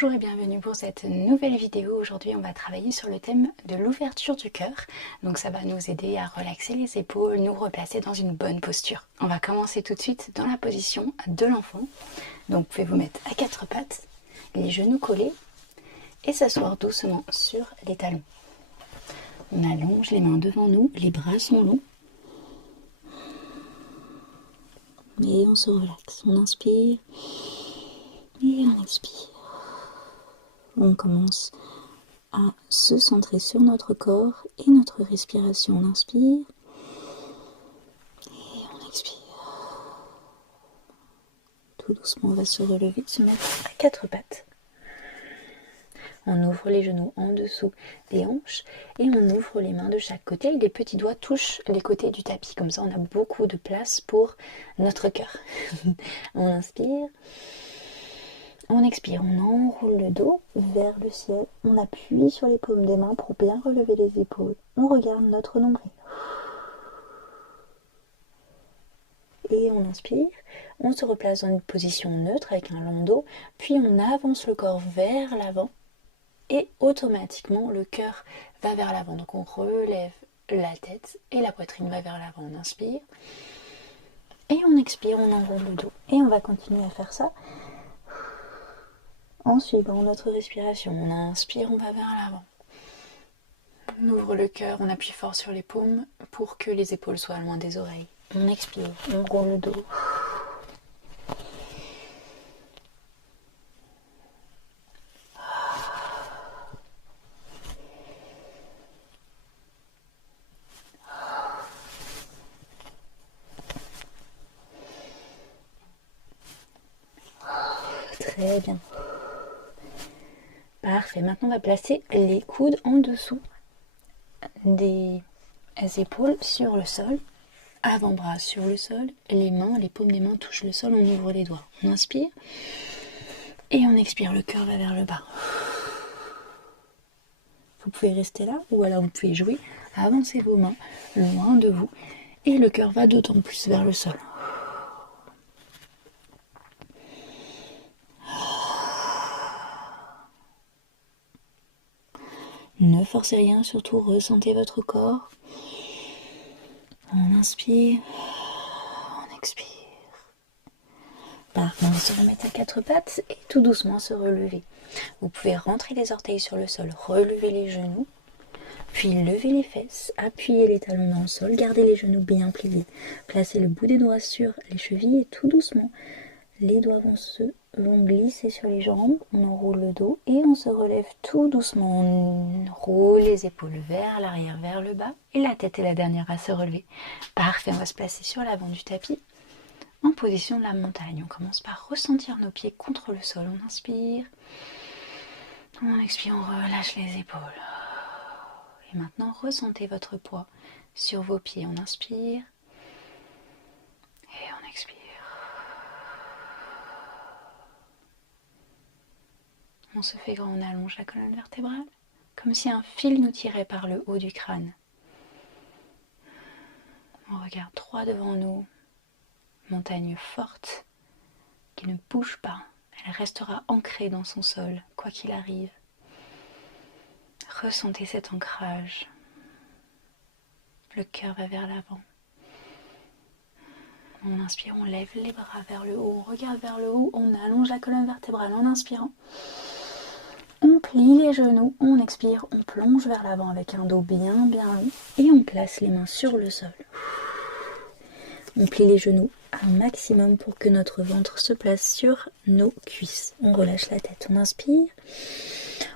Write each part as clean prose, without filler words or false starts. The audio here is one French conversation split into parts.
Bonjour et bienvenue pour cette nouvelle vidéo. Aujourd'hui on va travailler sur le thème de l'ouverture du cœur. Donc ça va nous aider à relaxer les épaules, nous replacer dans une bonne posture. On va commencer tout de suite dans la position de l'enfant. Donc vous pouvez vous mettre à quatre pattes, les genoux collés et s'asseoir doucement sur les talons. On allonge les mains devant nous, les bras sont longs. Et on se relaxe, on inspire et on expire. On commence à se centrer sur notre corps et notre respiration. On inspire et on expire. Tout doucement, on va se relever, se mettre à quatre pattes. On ouvre les genoux en dessous des hanches et on ouvre les mains de chaque côté. Les petits doigts touchent les côtés du tapis. Comme ça, on a beaucoup de place pour notre cœur. On inspire. On expire, on enroule le dos vers le ciel, on appuie sur les paumes des mains pour bien relever les épaules. On regarde notre nombril. Et on inspire, on se replace dans une position neutre avec un long dos, puis on avance le corps vers l'avant et automatiquement le cœur va vers l'avant. Donc on relève la tête et la poitrine va vers l'avant. On inspire et on expire, on enroule le dos. Et on va continuer à faire ça en suivant notre respiration. On inspire, on va vers l'avant. On ouvre le cœur, on appuie fort sur les paumes pour que les épaules soient loin des oreilles. On expire, on roule le dos. Très bien. Parfait. Maintenant, on va placer les coudes en dessous des épaules sur le sol. Avant-bras sur le sol. Les mains, les paumes des mains touchent le sol. On ouvre les doigts. On inspire. Et on expire. Le cœur va vers le bas. Vous pouvez rester là ou alors vous pouvez jouer. Avancez vos mains loin de vous. Et le cœur va d'autant plus vers le sol. Ne forcez rien, surtout ressentez votre corps. On inspire, on expire. Parfait, on va se remettre à quatre pattes et tout doucement se relever. Vous pouvez rentrer les orteils sur le sol, relever les genoux, puis lever les fesses, appuyer les talons dans le sol, garder les genoux bien pliés. Placez le bout des doigts sur les chevilles et tout doucement, les doigts vont glisser sur les jambes, on enroule le dos et on se relève tout doucement. On roule les épaules vers l'arrière, vers le bas et la tête est la dernière à se relever. Parfait, on va se placer sur l'avant du tapis en position de la montagne. On commence par ressentir nos pieds contre le sol. On inspire, on expire, on relâche les épaules. Et maintenant, ressentez votre poids sur vos pieds. On inspire et on expire. On se fait grand, on allonge la colonne vertébrale, comme si un fil nous tirait par le haut du crâne. On regarde droit devant nous, montagne forte, qui ne bouge pas. Elle restera ancrée dans son sol, quoi qu'il arrive. Ressentez cet ancrage. Le cœur va vers l'avant. On inspire, on lève les bras vers le haut, on regarde vers le haut, on allonge la colonne vertébrale en inspirant. On plie les genoux, on expire, on plonge vers l'avant avec un dos bien long et on place les mains sur le sol. On plie les genoux un maximum pour que notre ventre se place sur nos cuisses. On relâche la tête, on inspire,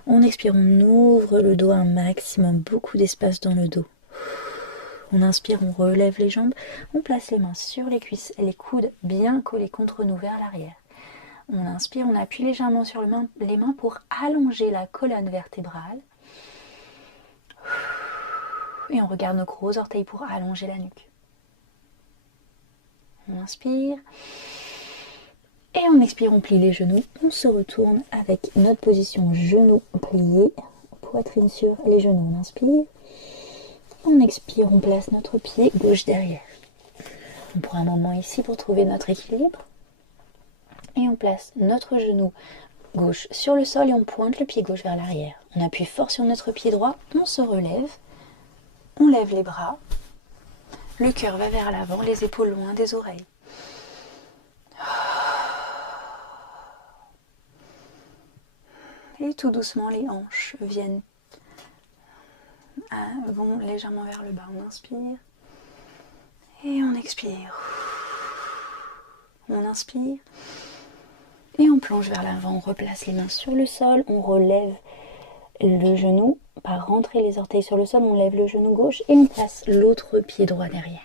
on expire, on ouvre le dos un maximum, beaucoup d'espace dans le dos. On inspire, on relève les jambes, on place les mains sur les cuisses et les coudes bien collés contre nous vers l'arrière. On inspire, on appuie légèrement sur les mains pour allonger la colonne vertébrale. Et on regarde nos gros orteils pour allonger la nuque. On inspire. Et on expire, on plie les genoux. On se retourne avec notre position genoux pliés, poitrine sur les genoux. On inspire. On expire, on place notre pied gauche derrière. On prend un moment ici pour trouver notre équilibre. Et on place notre genou gauche sur le sol et on pointe le pied gauche vers l'arrière. On appuie fort sur notre pied droit, on se relève, on lève les bras, le cœur va vers l'avant, les épaules loin des oreilles. Et tout doucement, les hanches vont légèrement vers le bas. On inspire et on expire. On inspire et on plonge vers l'avant. On replace les mains sur le sol, on relève le genou par rentrer les orteils sur le sol. On lève le genou gauche et on place l'autre pied droit derrière.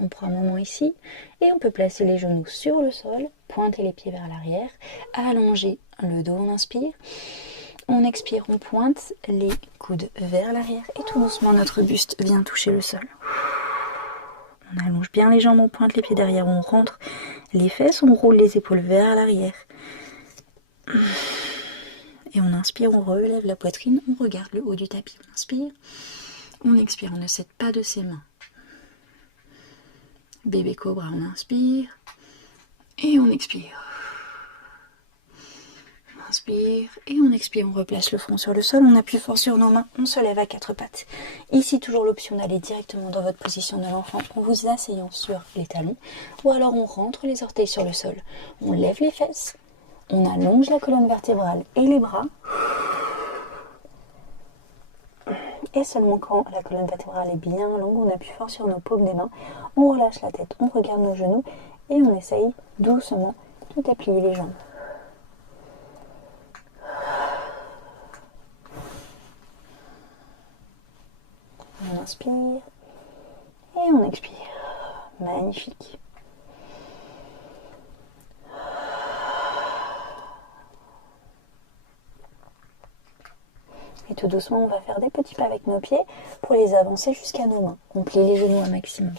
On prend un moment ici et on peut placer les genoux sur le sol, pointer les pieds vers l'arrière, allonger le dos, on inspire. On expire, on pointe les coudes vers l'arrière et tout doucement notre buste vient toucher le sol. On allonge bien les jambes, on pointe les pieds derrière, on rentre les fesses, on roule les épaules vers l'arrière. Et on inspire, on relève la poitrine, on regarde le haut du tapis, on inspire. On expire, on ne cède pas de ses mains. Bébé cobra, on inspire et on expire. On inspire et on expire, on replace le front sur le sol, on appuie fort sur nos mains, on se lève à quatre pattes. Ici, toujours l'option d'aller directement dans votre position de l'enfant en vous asseyant sur les talons, ou alors on rentre les orteils sur le sol, on lève les fesses, on allonge la colonne vertébrale et les bras. Et seulement quand la colonne vertébrale est bien longue, on appuie fort sur nos paumes des mains, on relâche la tête, on regarde nos genoux et on essaye doucement de déplier les jambes. On inspire et on expire. Magnifique. Et tout doucement, on va faire des petits pas avec nos pieds pour les avancer jusqu'à nos mains. On plie les genoux un maximum.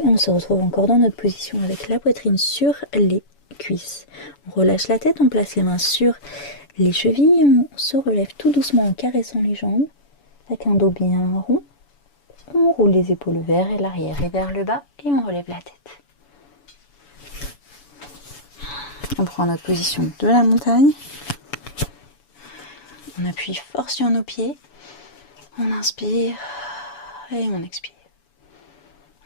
Et on se retrouve encore dans notre position avec la poitrine sur les cuisses. On relâche la tête, on place les mains sur les chevilles et on se relève tout doucement en caressant les jambes avec un dos bien rond. On roule les épaules vers l'arrière et vers le bas et on relève la tête. On prend notre position de la montagne. On appuie fort sur nos pieds, on inspire et on expire.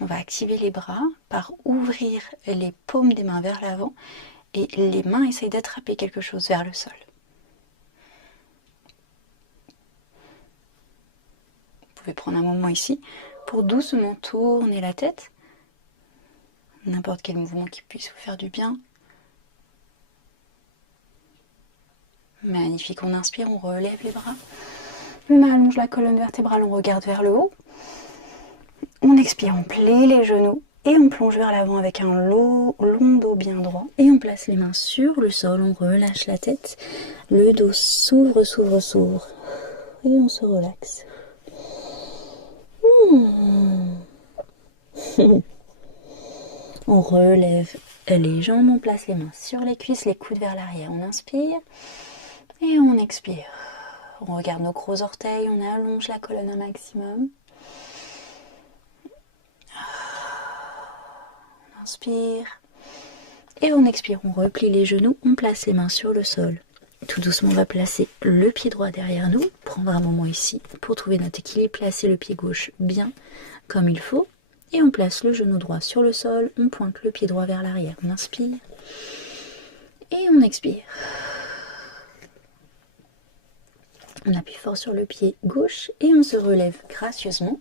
On va activer les bras par ouvrir les paumes des mains vers l'avant et les mains essayent d'attraper quelque chose vers le sol. Vous pouvez prendre un moment ici pour doucement tourner la tête. N'importe quel mouvement qui puisse vous faire du bien. Magnifique, on inspire, on relève les bras. On allonge la colonne vertébrale, on regarde vers le haut. On expire, on plie les genoux et on plonge vers l'avant avec un long dos bien droit. Et on place les mains sur le sol, on relâche la tête. Le dos s'ouvre, s'ouvre, s'ouvre. Et on se relaxe. On relève les jambes, on place les mains sur les cuisses, les coudes vers l'arrière. On inspire. Et on expire. On regarde nos gros orteils, on allonge la colonne un maximum. On inspire. Et on expire, on replie les genoux, on place les mains sur le sol. Tout doucement, on va placer le pied droit derrière nous. Prendre un moment ici pour trouver notre équilibre. Placer le pied gauche bien comme il faut. Et on place le genou droit sur le sol. On pointe le pied droit vers l'arrière. On inspire. Et on expire. On appuie fort sur le pied gauche et on se relève gracieusement.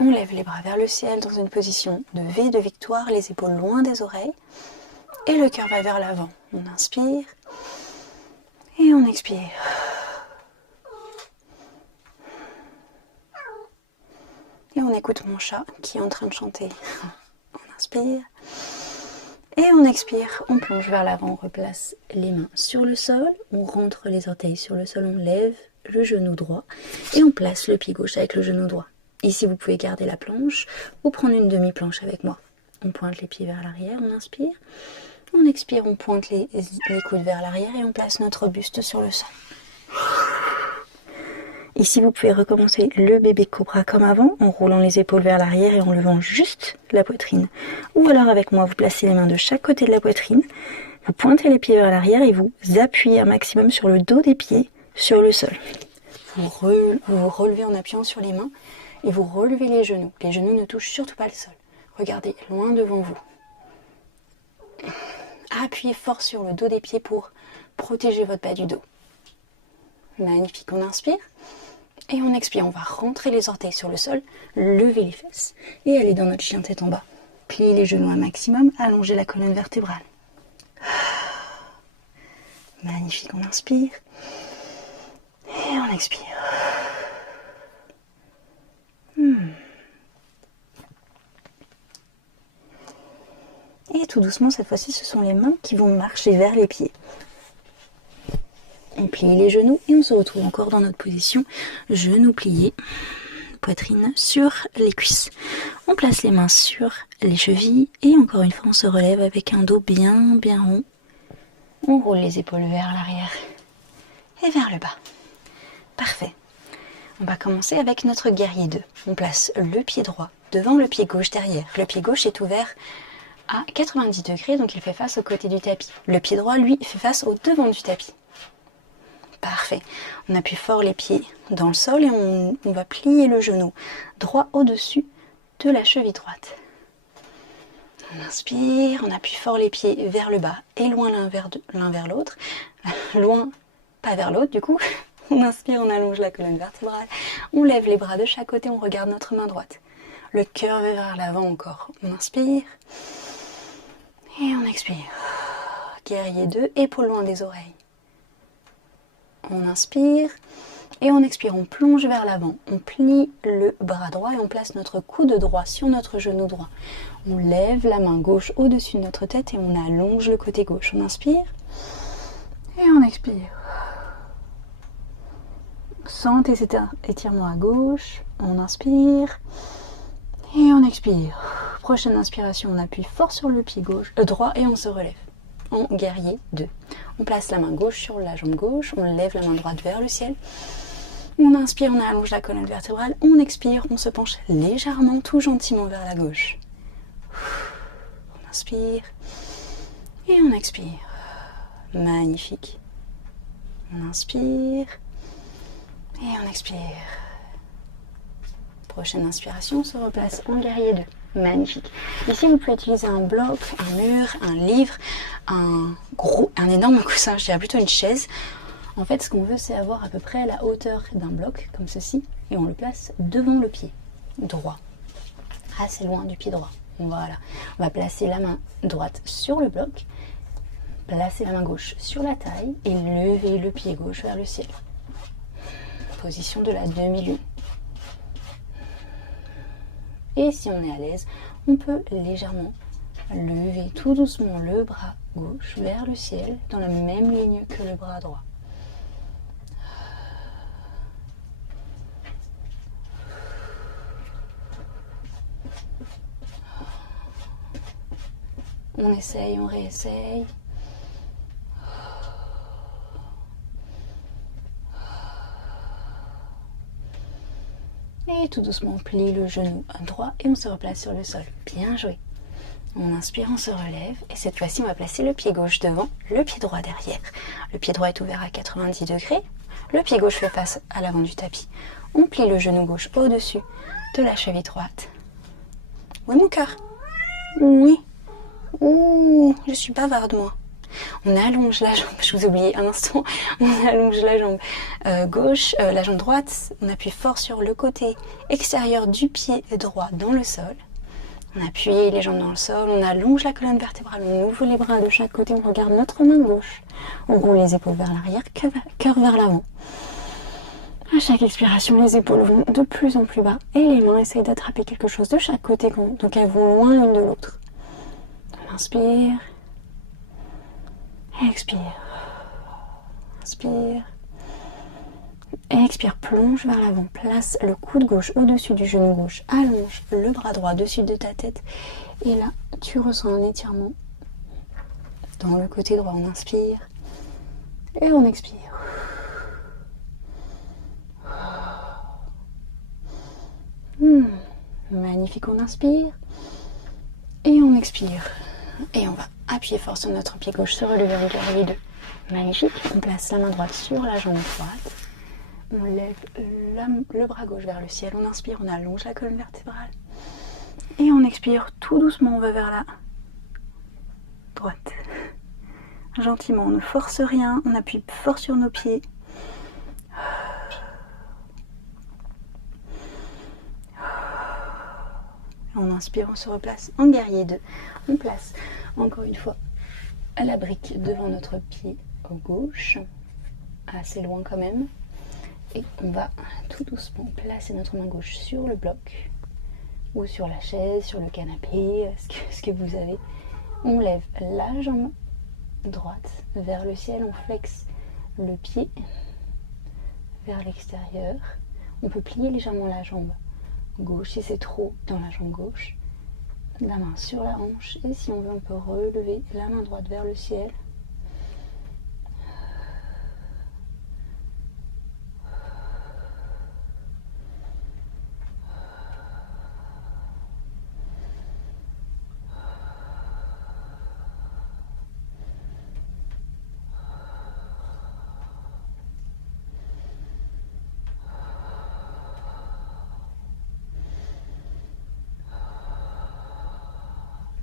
On lève les bras vers le ciel dans une position de V de victoire, les épaules loin des oreilles. Et le cœur va vers l'avant. On inspire et on expire. Et on écoute mon chat qui est en train de chanter. On inspire. Et on expire, on plonge vers l'avant, on replace les mains sur le sol, on rentre les orteils sur le sol, on lève le genou droit et on place le pied gauche avec le genou droit. Ici, vous pouvez garder la planche ou prendre une demi-planche avec moi. On pointe les pieds vers l'arrière, on inspire. On expire, on pointe les coudes vers l'arrière et on place notre buste sur le sol. Ici, vous pouvez recommencer le bébé cobra comme avant, en roulant les épaules vers l'arrière et en levant juste la poitrine. Ou alors avec moi, vous placez les mains de chaque côté de la poitrine, vous pointez les pieds vers l'arrière et vous appuyez un maximum sur le dos des pieds sur le sol. Vous vous relevez en appuyant sur les mains et vous relevez les genoux. Les genoux ne touchent surtout pas le sol. Regardez loin devant vous. Appuyez fort sur le dos des pieds pour protéger votre bas du dos. Magnifique, on inspire. Et on expire, on va rentrer les orteils sur le sol, lever les fesses et aller dans notre chien tête en bas. Plier les genoux un maximum, allonger la colonne vertébrale. Magnifique, on inspire. Et on expire. Et tout doucement, cette fois-ci, ce sont les mains qui vont marcher vers les pieds. On plie les genoux et on se retrouve encore dans notre position genoux pliés, poitrine sur les cuisses. On place les mains sur les chevilles et encore une fois on se relève avec un dos bien rond. On roule les épaules vers l'arrière et vers le bas. Parfait. On va commencer avec notre guerrier 2. On place le pied droit devant le pied gauche derrière. Le pied gauche est ouvert à 90 degrés, donc il fait face au côté du tapis. Le pied droit, lui, fait face au devant du tapis. Parfait. On appuie fort les pieds dans le sol et on va plier le genou droit au-dessus de la cheville droite. On inspire, on appuie fort les pieds vers le bas et loin l'un vers l'autre. Loin, pas vers l'autre du coup. On inspire, on allonge la colonne vertébrale. On lève les bras de chaque côté, on regarde notre main droite. Le cœur vers l'avant encore. On inspire et on expire. Guerrier 2, épaules loin des oreilles. On inspire et on expire, on plonge vers l'avant, on plie le bras droit et on place notre coude droit sur notre genou droit. On lève la main gauche au-dessus de notre tête et on allonge le côté gauche. On inspire et on expire. Sentez cet étirement à gauche, on inspire et on expire. Prochaine inspiration, on appuie fort sur le pied gauche, droit et on se relève. En guerrier 2. On place la main gauche sur la jambe gauche, on lève la main droite vers le ciel. On inspire, on allonge la colonne vertébrale. On expire, on se penche légèrement, tout gentiment vers la gauche. On inspire et on expire. Magnifique. On inspire et on expire. Prochaine inspiration, on se replace en guerrier 2. Magnifique. Ici, vous pouvez utiliser un bloc, un mur, un livre, un énorme coussin, je dirais plutôt une chaise. En fait, ce qu'on veut, c'est avoir à peu près la hauteur d'un bloc, comme ceci, et on le place devant le pied droit, assez loin du pied droit. Voilà. On va placer la main droite sur le bloc, placer la main gauche sur la taille et lever le pied gauche vers le ciel. Position de la demi-lune. Et si on est à l'aise, on peut légèrement lever tout doucement le bras gauche vers le ciel dans la même ligne que le bras droit. On essaye, on réessaye. Et tout doucement, on plie le genou droit et on se replace sur le sol. Bien joué. On inspire, on se relève. Et cette fois-ci, on va placer le pied gauche devant, le pied droit derrière. Le pied droit est ouvert à 90 degrés. Le pied gauche fait face à l'avant du tapis. On plie le genou gauche au-dessus de la cheville droite. Oui, mon cœur? Oui. Ouh, je suis bavarde, moi. On allonge la jambe, je vous ai oublié un instant, on allonge la jambe gauche, la jambe droite, on appuie fort sur le côté extérieur du pied droit dans le sol. On appuie les jambes dans le sol, on allonge la colonne vertébrale, on ouvre les bras de chaque côté, on regarde notre main gauche. On roule les épaules vers l'arrière, cœur vers l'avant. À chaque expiration, les épaules vont de plus en plus bas et les mains essayent d'attraper quelque chose de chaque côté, donc elles vont loin l'une de l'autre. On inspire. Expire. Inspire. Expire, plonge vers l'avant. Place le coude gauche au-dessus du genou gauche. Allonge le bras droit au-dessus de ta tête. Et là, tu ressens un étirement dans le côté droit. On inspire et on expire. Magnifique, on inspire. Et on expire. Et on va appuyer fort sur notre pied gauche, se relever en guerrier 2. Magnifique. On place la main droite sur la jambe droite. On lève le bras gauche vers le ciel. On inspire, on allonge la colonne vertébrale. Et on expire tout doucement, on va vers la droite. Gentiment, on ne force rien, on appuie fort sur nos pieds. On inspire, on se replace en guerrier 2. On place encore une fois la brique devant notre pied gauche, assez loin quand même. Et on va tout doucement placer notre main gauche sur le bloc ou sur la chaise, sur le canapé, ce que vous avez. On lève la jambe droite vers le ciel, on flexe le pied vers l'extérieur. On peut plier légèrement la jambe gauche si c'est trop dans la jambe gauche. La main sur la hanche et si on veut on peut relever la main droite vers le ciel.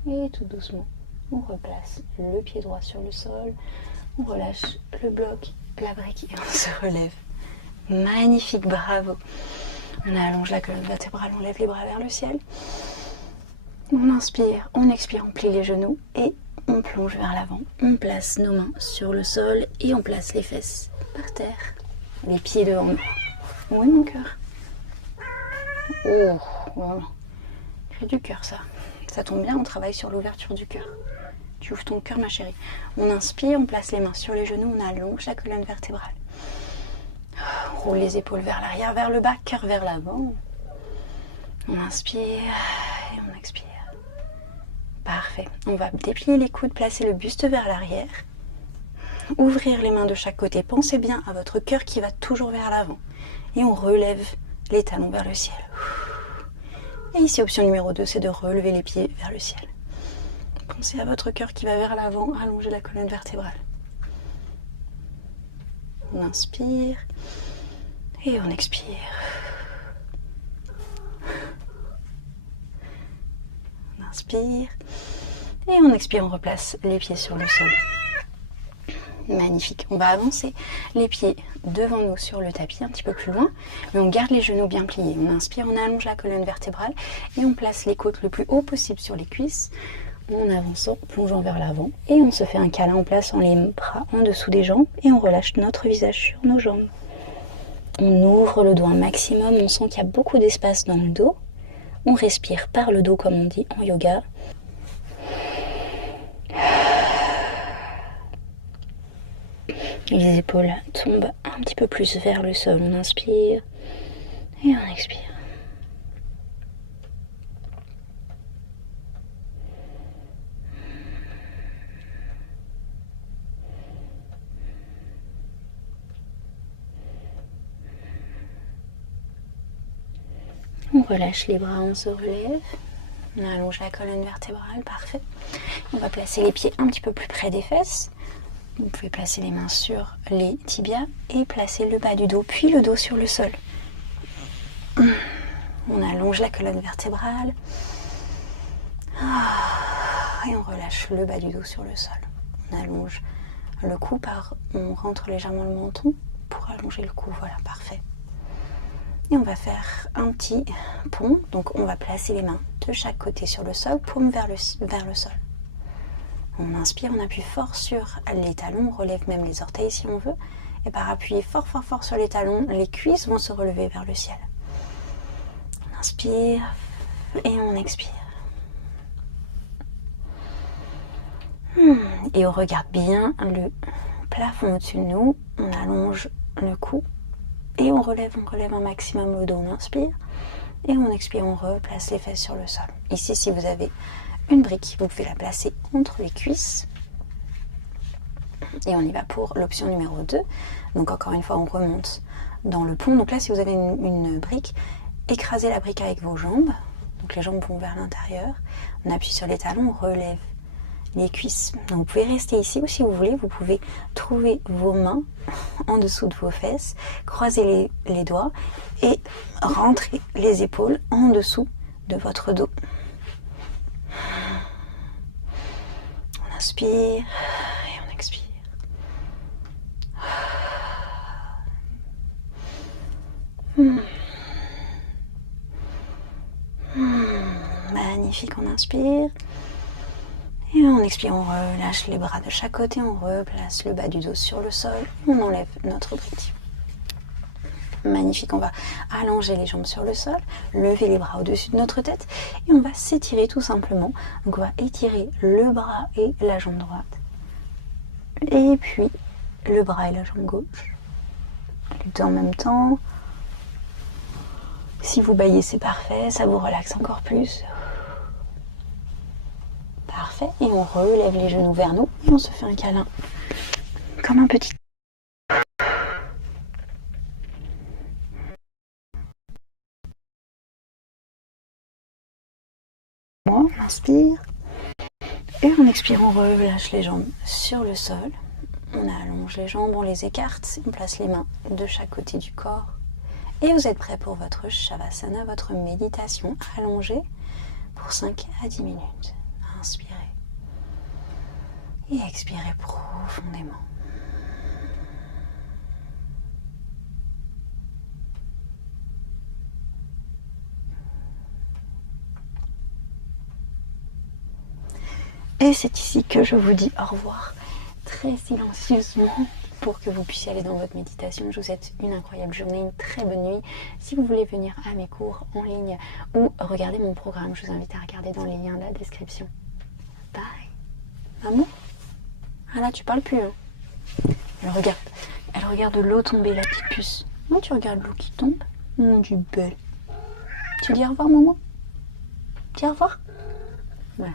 Et tout doucement, on replace le pied droit sur le sol, on relâche le bloc, la brique et on se relève. Magnifique, bravo. On allonge la colonne vertébrale, on lève les bras vers le ciel. On inspire, on expire, on plie les genoux et on plonge vers l'avant. On place nos mains sur le sol et on place les fesses par terre, les pieds devant nous. Où est mon cœur? Oh, voilà. Cri du cœur ça. Ça tombe bien, on travaille sur l'ouverture du cœur. Tu ouvres ton cœur, ma chérie. On inspire, on place les mains sur les genoux, on allonge la colonne vertébrale. On roule les épaules vers l'arrière, vers le bas, cœur vers l'avant. On inspire et on expire. Parfait. On va déplier les coudes, placer le buste vers l'arrière. Ouvrir les mains de chaque côté. Pensez bien à votre cœur qui va toujours vers l'avant. Et on relève les talons vers le ciel. Et ici, option numéro 2, c'est de relever les pieds vers le ciel. Pensez à votre cœur qui va vers l'avant, allongez la colonne vertébrale. On inspire et on expire. On inspire et on expire, on replace les pieds sur le sol. Magnifique. On va avancer les pieds devant nous sur le tapis, un petit peu plus loin, mais on garde les genoux bien pliés. On inspire, on allonge la colonne vertébrale et on place les côtes le plus haut possible sur les cuisses en avançant, plongeant vers l'avant. Et on se fait un câlin en plaçant les bras en dessous des jambes et on relâche notre visage sur nos jambes. On ouvre le dos un maximum, on sent qu'il y a beaucoup d'espace dans le dos. On respire par le dos comme on dit en yoga. Les épaules tombent un petit peu plus vers le sol. On inspire et on expire. On relâche les bras, on se relève. On allonge la colonne vertébrale, parfait. On va placer les pieds un petit peu plus près des fesses. Vous pouvez placer les mains sur les tibias et placer le bas du dos, puis le dos sur le sol. On allonge la colonne vertébrale. Et on relâche le bas du dos sur le sol. On allonge le cou, on rentre légèrement le menton pour allonger le cou. Voilà, parfait. Et on va faire un petit pont. Donc on va placer les mains de chaque côté sur le sol, paume vers le sol. On inspire, on appuie fort sur les talons, on relève même les orteils si on veut. Et par appuyer fort fort fort sur les talons, les cuisses vont se relever vers le ciel. On inspire et on expire. Et on regarde bien le plafond au-dessus de nous. On allonge le cou et on relève un maximum le dos. On inspire et on expire, on replace les fesses sur le sol. Ici, si vous avez une brique, vous pouvez la placer entre les cuisses. Et on y va pour l'option numéro 2. Donc encore une fois, on remonte dans le pont. Donc là, si vous avez une brique, écraser la brique avec vos jambes. Donc les jambes vont vers l'intérieur. On appuie sur les talons, on relève les cuisses. Donc vous pouvez rester ici ou si vous voulez, vous pouvez trouver vos mains en dessous de vos fesses, croiser les doigts et rentrer les épaules en dessous de votre dos. On inspire et on expire. Magnifique, on inspire. Et en expirant, on relâche les bras de chaque côté, on replace le bas du dos sur le sol, on enlève notre brique. Magnifique, on va allonger les jambes sur le sol, lever les bras au-dessus de notre tête et on va s'étirer tout simplement. Donc on va étirer le bras et la jambe droite. Et puis le bras et la jambe gauche. Les deux en même temps. Si vous baillez, c'est parfait, ça vous relaxe encore plus. Parfait, et on relève les genoux vers nous et on se fait un câlin comme un petit. On inspire et en expirant, on relâche les jambes sur le sol. On allonge les jambes, on les écarte, on place les mains de chaque côté du corps. Et vous êtes prêts pour votre Shavasana, votre méditation allongée pour 5 à 10 minutes. Inspirez et expirez profondément. Et c'est ici que je vous dis au revoir, très silencieusement, pour que vous puissiez aller dans votre méditation. Je vous souhaite une incroyable journée, une très bonne nuit. Si vous voulez venir à mes cours en ligne ou regarder mon programme, je vous invite à regarder dans les liens de la description. Bye. Maman? Ah là, tu parles plus, hein? Elle regarde l'eau tomber, la petite puce. Non, tu regardes l'eau qui tombe? Mon Dieu, belle. Tu dis au revoir, maman? Dis au revoir? Voilà.